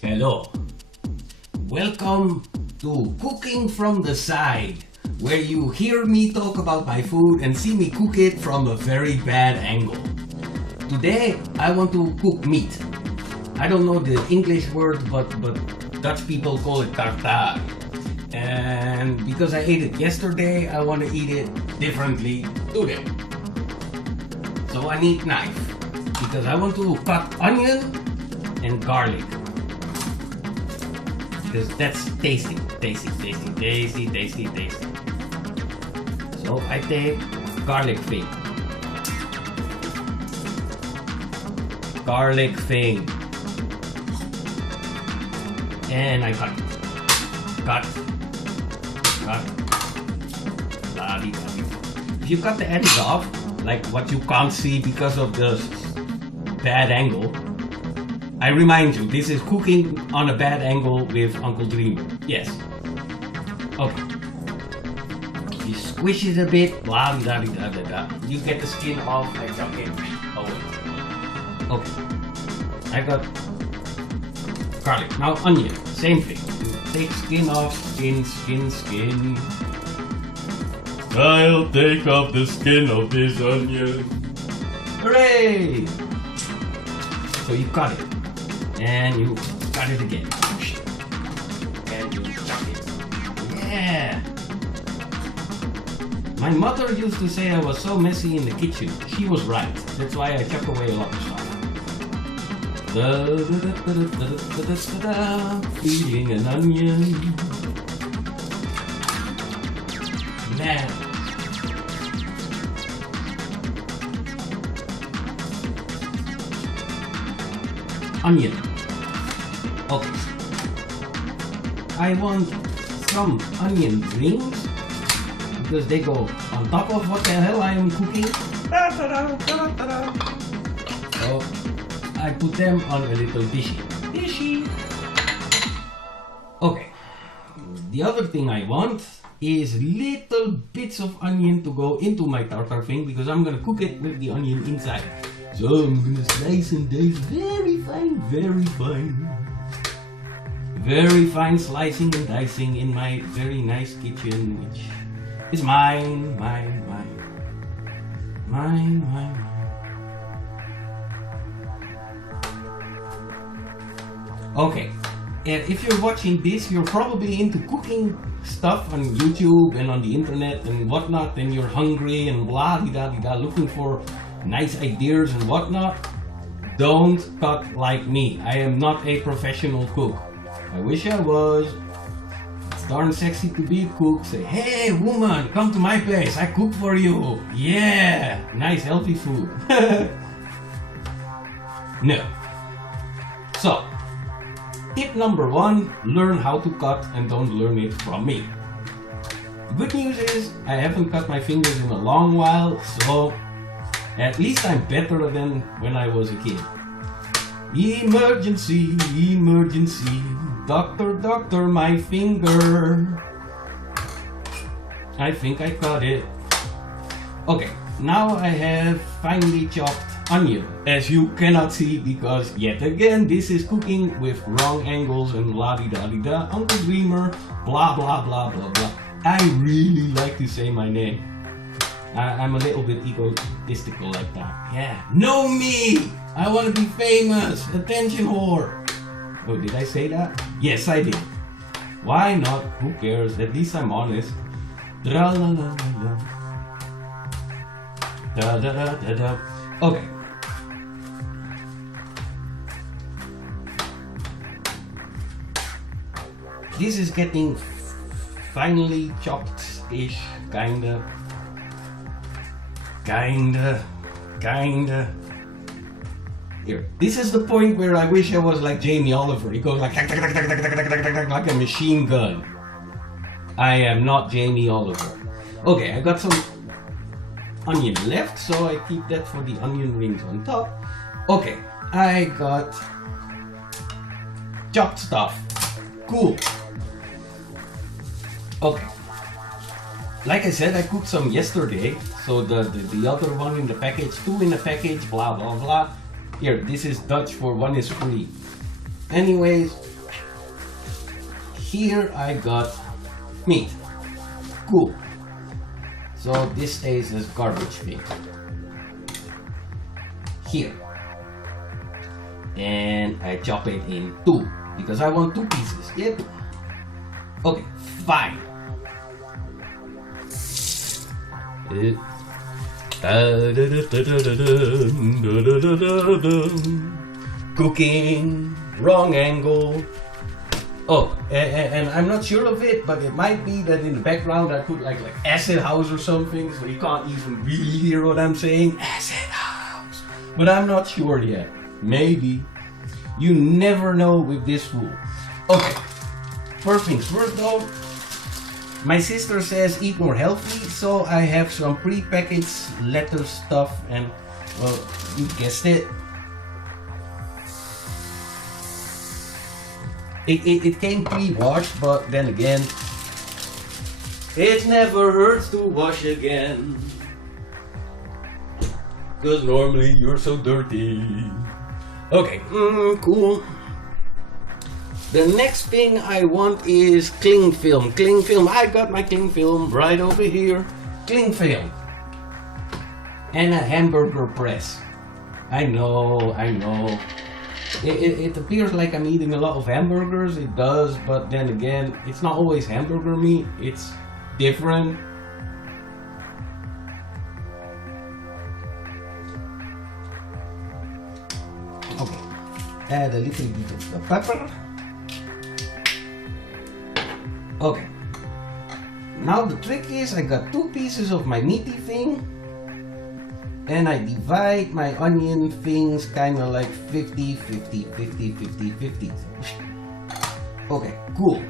Hello. Welcome to Cooking from the Side, where you hear me talk about my food and see me cook it from a very bad angle. Today I want to cook meat. I don't know the English word, but Dutch people call it tartar. And because I ate it yesterday, I want to eat it differently today. So I need knife because I want to cut onion and garlic. Because that's tasty. So I take garlic thing. And I cut. If you cut the edges off, like what you can't see because of the bad angle, I remind you, this is cooking on a bad angle with UncleDreammer. Yes. Okay. You squish it a bit, blah da da da da. You get the skin off, I jump in. Oh wait. Okay. I got garlic. Now onion, same thing. Take skin off, skin. I'll take off the skin of this onion. Hooray! So you cut it. And you cut it again. And you chop it. Yeah! My mother used to say I was so messy in the kitchen. She was right. That's why I chuck away a lot of stuff. Feeding an onion. Man. Onion. Okay. I want some onion rings because they go on top of what the hell I am cooking. So I put them on a little dishy. Okay. The other thing I want is little bits of onion to go into my tartar thing because I'm gonna cook it with the onion inside. So I'm gonna slice and dice very fine. Very fine slicing and dicing in my very nice kitchen, which is mine. Okay, and if you're watching this, you're probably into cooking stuff on YouTube and on the internet and whatnot, and you're hungry and blah da da looking for nice ideas and whatnot. Don't cut like me. I am not a professional cook. I wish I was. It's darn sexy to be a cook. Say, hey woman, come to my place. I cook for you. Yeah, nice healthy food. No. So, tip number 1, learn how to cut and don't learn it from me. The good news is I haven't cut my fingers in a long while, so at least I'm better than when I was a kid. Emergency. Doctor, my finger. I think I cut it. Okay, now I have finely chopped onion. As you cannot see because yet again this is cooking with wrong angles and la-di-da-di-da. UncleDreammer, blah blah blah blah blah. I really like to say my name. I'm a little bit egotistical like that. Yeah. Know me! I want to be famous! Attention whore! Oh, did I say that? Yes, I did. Why not? Who cares? At least I'm honest. Tra-la-la-la-la. Da-da-da-da-da. Okay. This is getting finely chopped-ish, kinda. Here. This is the point where I wish I was like Jamie Oliver. He goes like a machine gun. I am not Jamie Oliver. Okay, I got some onion left, so I keep that for the onion rings on top. Okay, I got chopped stuff. Cool. Okay. Like I said, I cooked some yesterday, so the other one in the package, 2 in the package, blah blah blah. Here, this is Dutch for 1 is free. Anyways, here I got meat. Cool. So this stays as garbage bin. Here. And I chop it in two because I want 2 pieces. Yep. Okay, fine. Cooking, wrong angle. Oh, and I'm not sure of it, but it might be that in the background I put like acid house or something, so you can't even really hear what I'm saying. Acid house. But I'm not sure yet. Maybe. You never know with this fool. Okay. First things first though. My sister says eat more healthy, so I have some pre-packaged lettuce stuff and, well, you guessed it. It came pre-washed, but then again, it never hurts to wash again. Cause normally you're so dirty. Okay, cool. The next thing I want is cling film. Cling film. I got my cling film right over here. Cling film. And a hamburger press. I know. It appears like I'm eating a lot of hamburgers. It does, but then again, it's not always hamburger meat. It's different. Okay. Add a little bit of the pepper. Okay. Now the trick is I got 2 pieces of my meaty thing. And I divide my onion things kind of like 50, 50, 50, 50, 50. Okay, cool.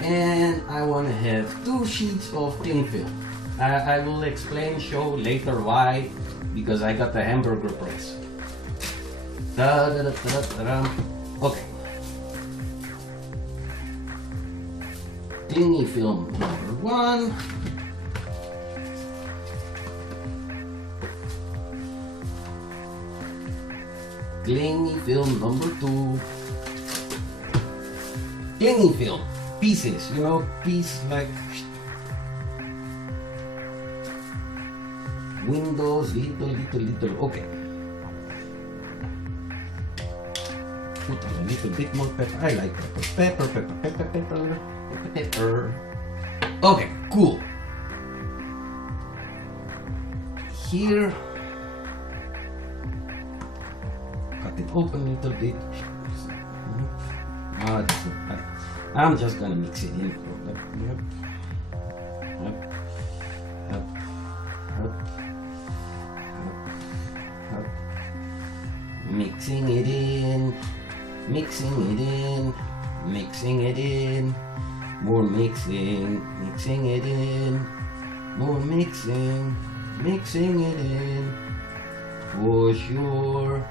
And I want to have 2 sheets of cling film. I will show later why, because I got the hamburger press. Okay. Clingy film number 1. Clingy film number 2. Clingy film. Pieces, you know, piece like windows, little. Okay. Put a little bit more pepper. I like pepper. Okay, cool. Here. Cut it open a little bit. I'm just gonna mix it in. Mixing it in. More mixing it in. More mixing it in. For sure.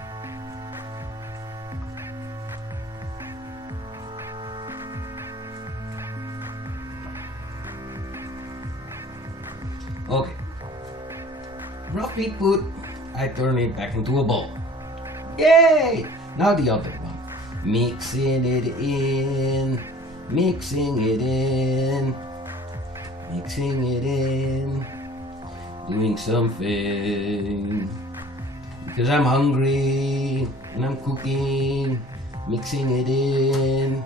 Okay. Roughly put, I turn it back into a ball. Yay! Now the other one. Mixing it in. Doing something. Because I'm hungry and I'm cooking. Mixing it in.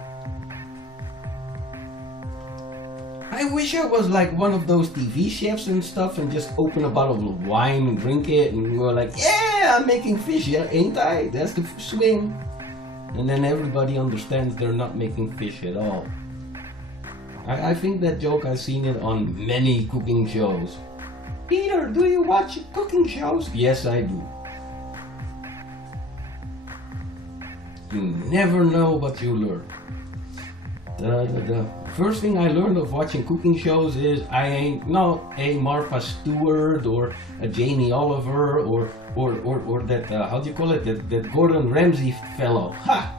I wish I was like one of those TV chefs and stuff and just open a bottle of wine and drink it and we're like, yeah, I'm making fish, yeah, ain't I? That's the swing. And then everybody understands they're not making fish at all. I think that joke, I've seen it on many cooking shows. Peter, do you watch cooking shows? Yes, I do. You never know what you learn. First thing I learned of watching cooking shows is I ain't not a Martha Stewart or a Jamie Oliver or that how do you call it, that Gordon Ramsay fellow. Ha!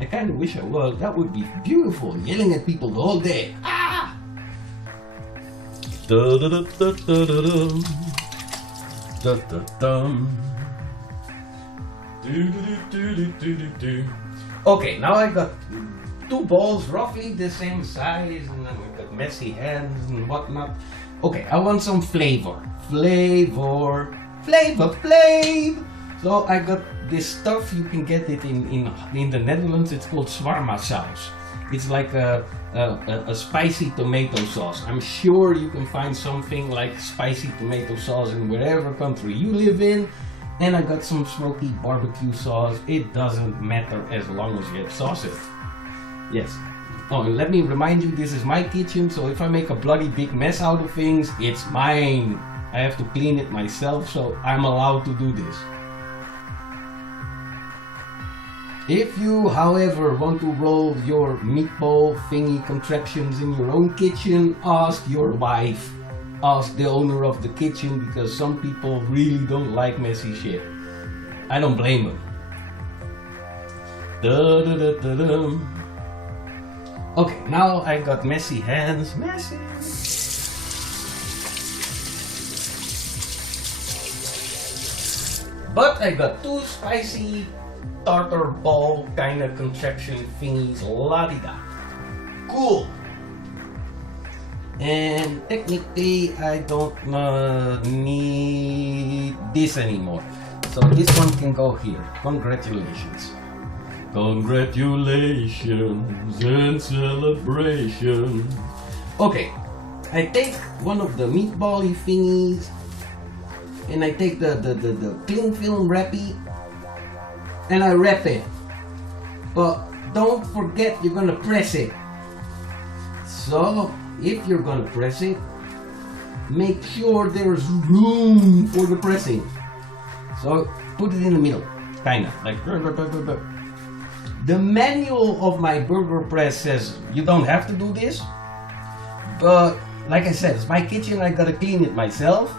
I kind of wish I was. That would be beautiful, yelling at people the whole day. Ah! Okay, now I got two balls roughly the same size, and then we got messy hands and whatnot. Okay, I want some flavor. Flavor. So I got this stuff, you can get it in the Netherlands, it's called shawarma sauce. It's like a spicy tomato sauce. I'm sure you can find something like spicy tomato sauce in whatever country you live in. And I got some smoky barbecue sauce. It doesn't matter as long as you have sausage. Yes. Oh, and let me remind you, this is my kitchen, so if I make a bloody big mess out of things, it's mine. I have to clean it myself, so I'm allowed to do this. If you, however, want to roll your meatball thingy contraptions in your own kitchen, ask your wife. Ask the owner of the kitchen, because some people really don't like messy shit. I don't blame them. Okay, now I got messy hands. Messy. But I got two spicy tartar ball kind of contraption thingies. La-di-da. Cool. And technically I don't need this anymore, so this one can go here. Congratulations. Congratulations and celebration. Okay, I take one of the meatball-y thingies and I take the cling film wrappy and I wrap it, but don't forget you're gonna press it. So if you're gonna press it, make sure there's room for the pressing. So put it in the middle, kinda like. The manual of my burger press says you don't have to do this, but like I said, it's my kitchen, I gotta clean it myself,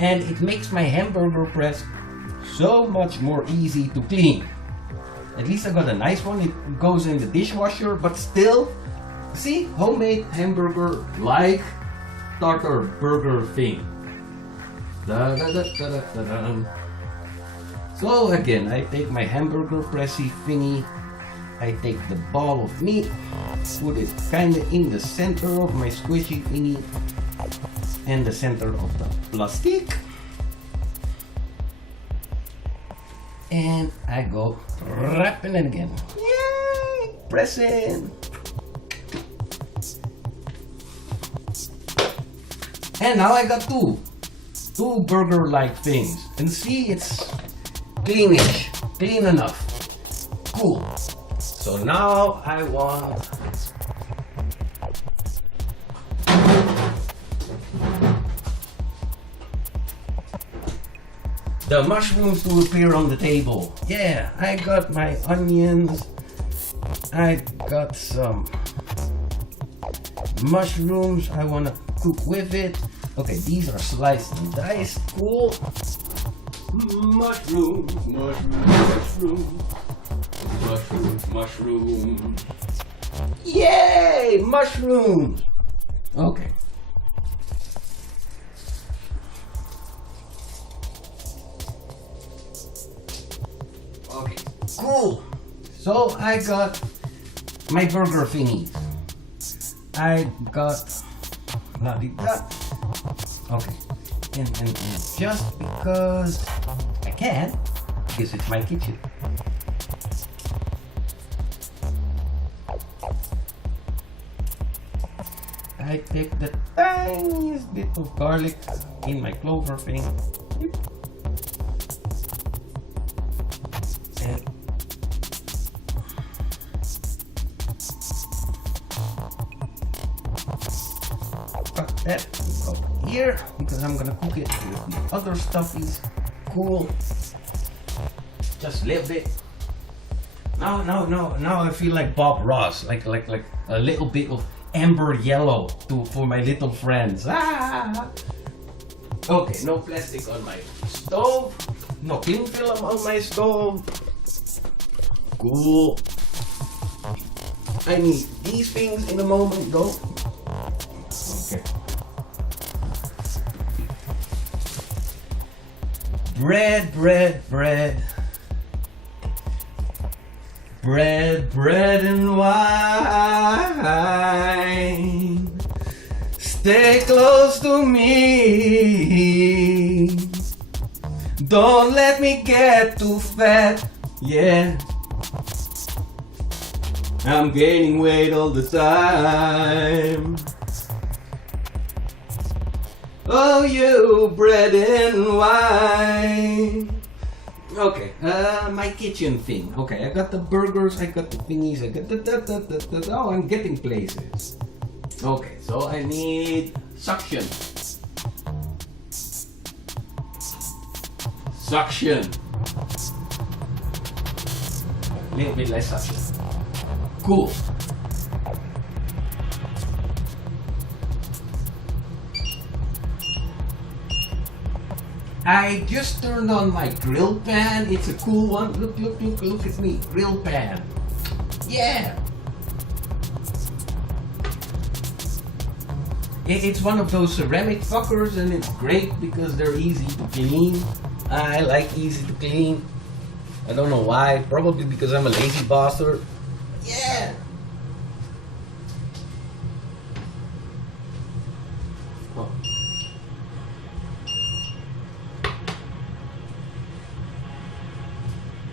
and it makes my hamburger press so much more easy to clean. At least I got a nice one. It goes in the dishwasher, but still. See, homemade hamburger like tartar burger thing. So again, I take my hamburger pressy thingy, I take the ball of meat, put it kinda in the center of my squishy thingy and the center of the plastic, and I go wrapping it again. Yay! Pressing! And now I got two burger-like things. And see, it's cleanish, clean enough. Cool. So now I want the mushrooms to appear on the table. Yeah, I got my onions. I got some mushrooms I want to cook with it. Okay, these are sliced and diced. Cool. Mushrooms, mushrooms. Yay! Mushrooms! Okay. Okay, cool. So I got my burger thingies. I got la-di-da. Okay, and just because I can, because it's my kitchen. I take the tiniest bit of garlic in my clover thing. And cut that over here because I'm gonna cook it with the other stuffies. Cool. Just a little bit. Now I feel like Bob Ross, like a little bit of amber yellow for my little friends. Ah! Okay, no plastic on my stove. No cling film on my stove. Cool. I need these things in a moment though. Okay. Bread. Bread and wine. Stay close to me. Don't let me get too fat. Yeah. I'm gaining weight all the time. Oh, you bread and wine. Okay, my kitchen thing. Okay, I got the burgers, I got the thingies, I got the oh, I'm getting places. Okay, so I need suction. Suction. A little bit less suction. Cool. I just turned on my grill pan. It's a cool one. Look at me. Grill pan. Yeah. It's one of those ceramic fuckers and it's great because they're easy to clean. I like easy to clean. I don't know why. Probably because I'm a lazy bastard. Yeah. Oh.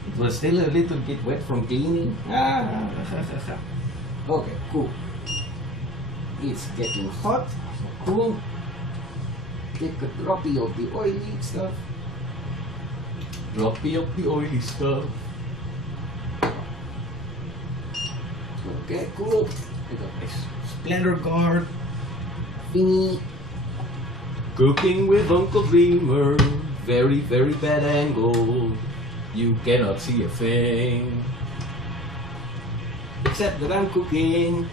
It was still a little bit wet from cleaning. Okay, cool. It's getting hot. So cool. Take a droppy of the oily stuff. Droppy of the oily stuff. Okay, cool. I got my splatter guard thingy. Cooking with UncleDreammer. Very, very bad angle. You cannot see a thing. Except that I'm cooking.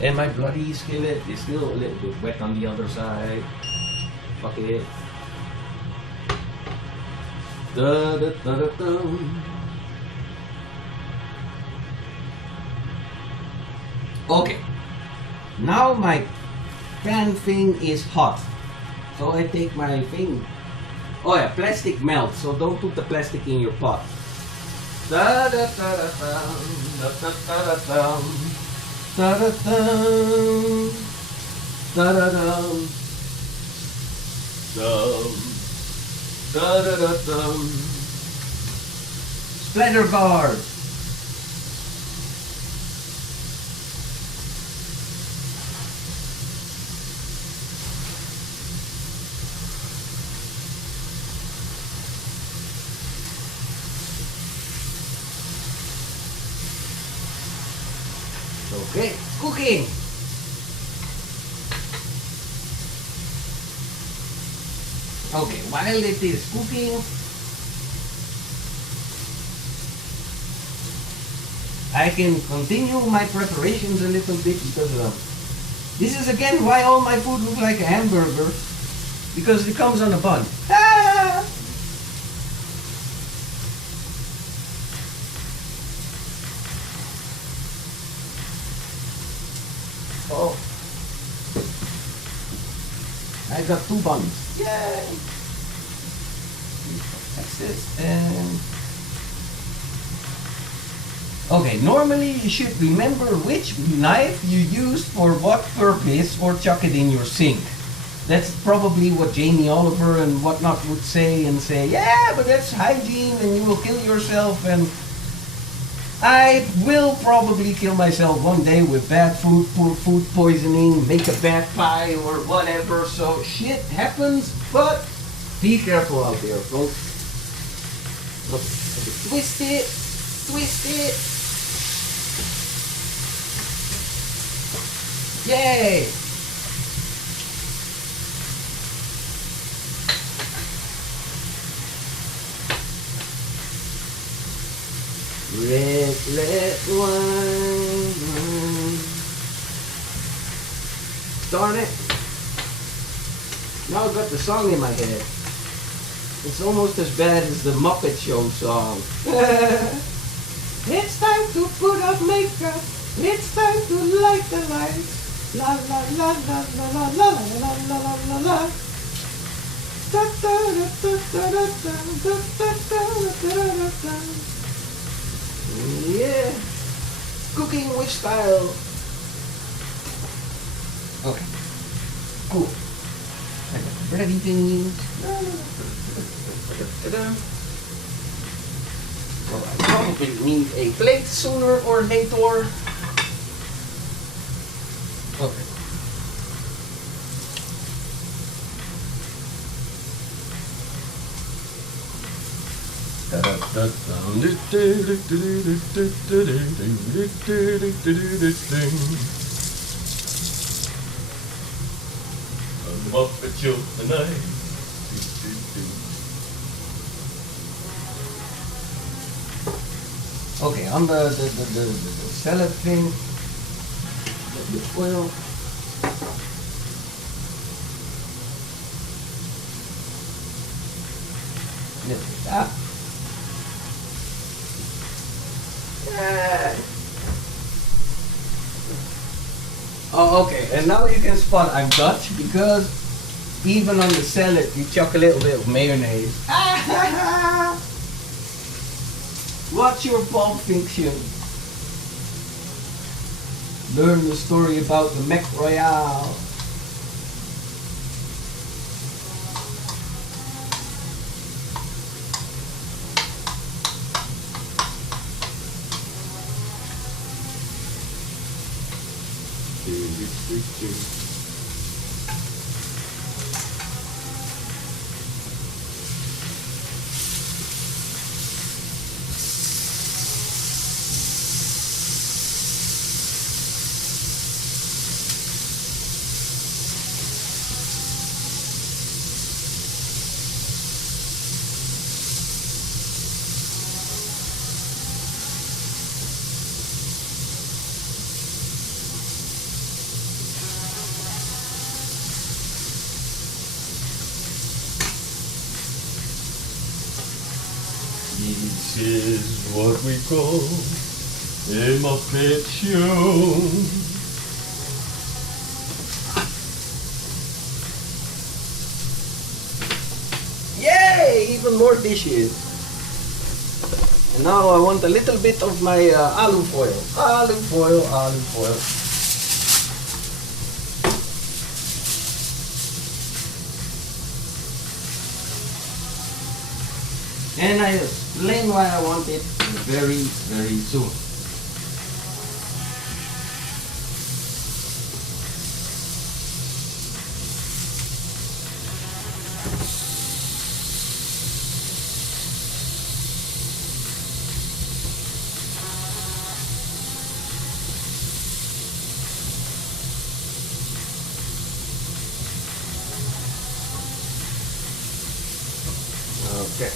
And my bloody skillet is still a little bit wet on the other side. Fuck it. Da da da da da. Okay. Now my pan thing is hot. So I take my thing. Oh yeah, plastic melts, so don't put the plastic in your pot. Da da da da da da da da da. Da da da da da da da da da da. Splatter guard. Okay, cooking. Okay, while it is cooking, I can continue my preparations a little bit because this is again why all my food looks like a hamburger, because it comes on a bun. Ah! Oh, I got 2 buns. Yay! That's this. And okay, normally you should remember which knife you used for what purpose or chuck it in your sink. That's probably what Jamie Oliver and whatnot would say and say, yeah, but that's hygiene and you will kill yourself. And I will probably kill myself one day with bad food, poor food poisoning, make a bad pie or whatever. So shit happens, but be careful out there, folks. Look, twist it, twist it. Yay! Red wine. Darn it. Now I've got the song in my head. It's almost as bad as the Muppet Show song. It's time to put up makeup. It's time to light the lights. La la la la la la la la la la la la. Da da da da da da da da da da. meatloaf style. Okay, cool. I got the bready things. Well, I probably need a plate sooner or later. Okay. I'm up at you tonight. Okay, on the salad thing, the oil. That. Oh, okay, and now you can spot I'm Dutch because even on the salad you chuck a little bit of mayonnaise. What's your Pulp Fiction? Learn the story about the Mac Royale. This is what we call a Muppet Show. Yay! Even more dishes. And now I want a little bit of my alu foil. Alu foil, alu foil. And I explain why I want it very, very soon. Okay.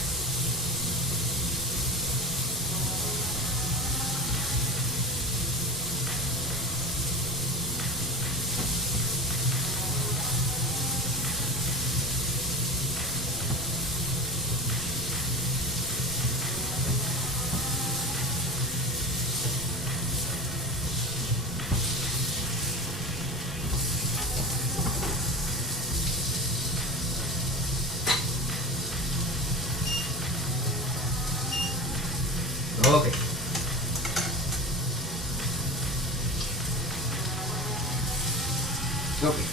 Okay. Okay.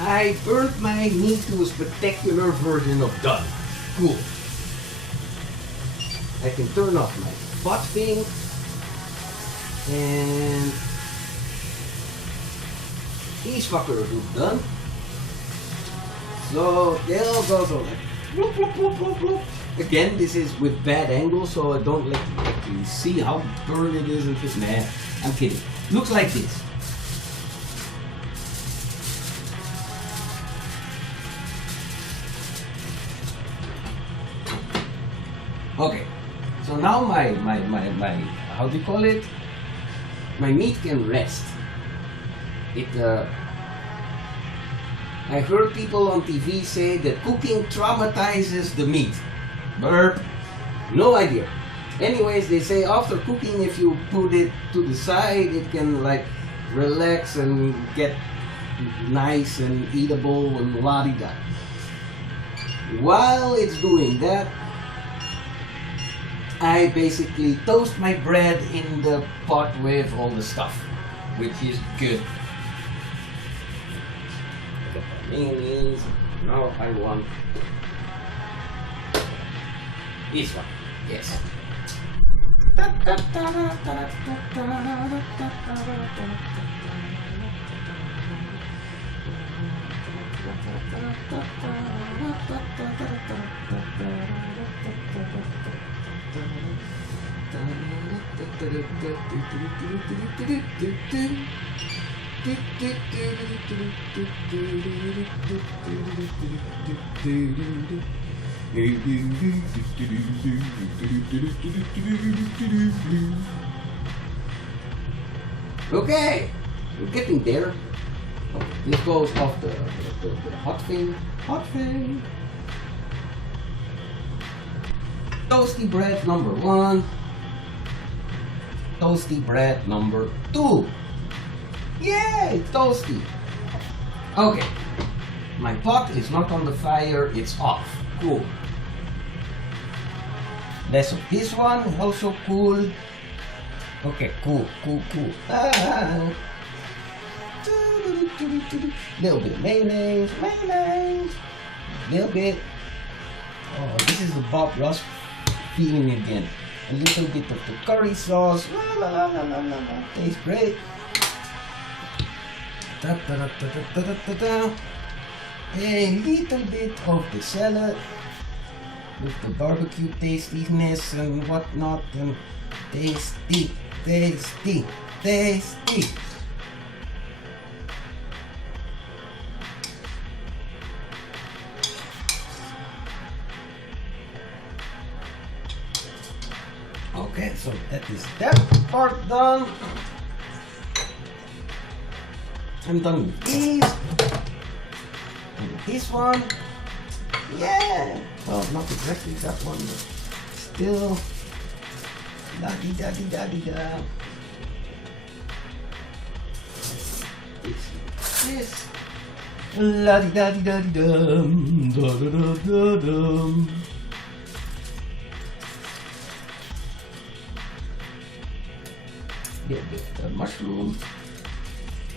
I burnt my meat to a spectacular version of done. Cool. I can turn off my pot thing and these fuckers look done. So they'll go so like bloop, bloop, bloop, bloop, bloop. Again, this is with BadAngle, so I don't let you actually see how burned it is and just nah, I'm kidding. Looks like this. Okay, so now my how do you call it? My meat can rest. I heard people on TV say that cooking traumatizes the meat. Burp. No idea. Anyways, they say after cooking, if you put it to the side, it can like relax and get nice and eatable and la-di-da. While it's doing that, I basically toast my bread in the pot with all the stuff, which is good. Got my mayonnaise. Now I want this one. Yes. Okay, we're getting there. Oh, this goes off the hot thing. Hot thing. Toasty bread number 1. Toasty bread number 2. Yay, toasty. Okay, my pot is not on the fire, it's off. Cool. Less of this one, also cool. Okay, cool. Little bit of mayonnaise. Little bit. Oh, this is the Bob Ross feeling again. A little bit of the curry sauce. Tastes great. A little bit of the salad with the barbecue tastiness and whatnot, and tasty. Okay, so that is that part done. I'm done with these. And with this one. Yeah! Well, not exactly that one, but still. La-di-da-di-da-di-da. This. La-di-da-di-da-di-dum. Da-da-da-da-dum. Little bit of the mushroom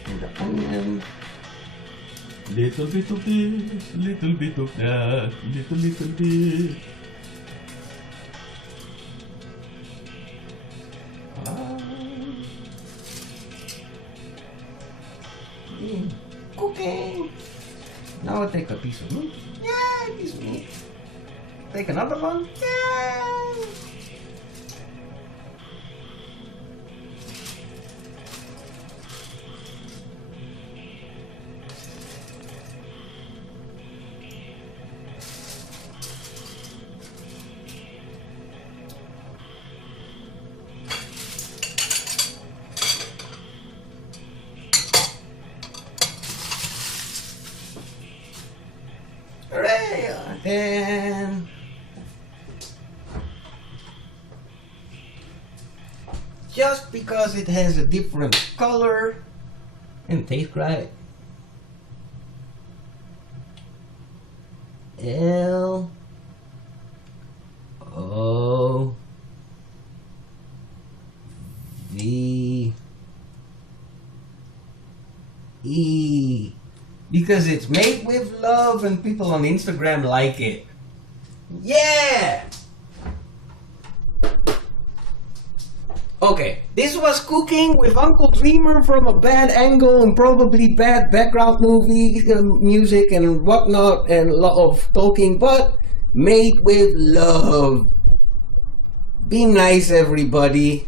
and the onion. Little bit of this, little bit of that, little bit. Cooking. Now I take a piece of meat. Yay, piece of meat. Take another one. Yay. Hooray! And just because it has a different color and tastes great. L O V E, because it's made with love and people on Instagram like it. Yeah! Okay, this was cooking with UncleDreammer from a bad angle and probably bad background movie music and whatnot and a lot of talking, but made with love. Be nice, everybody.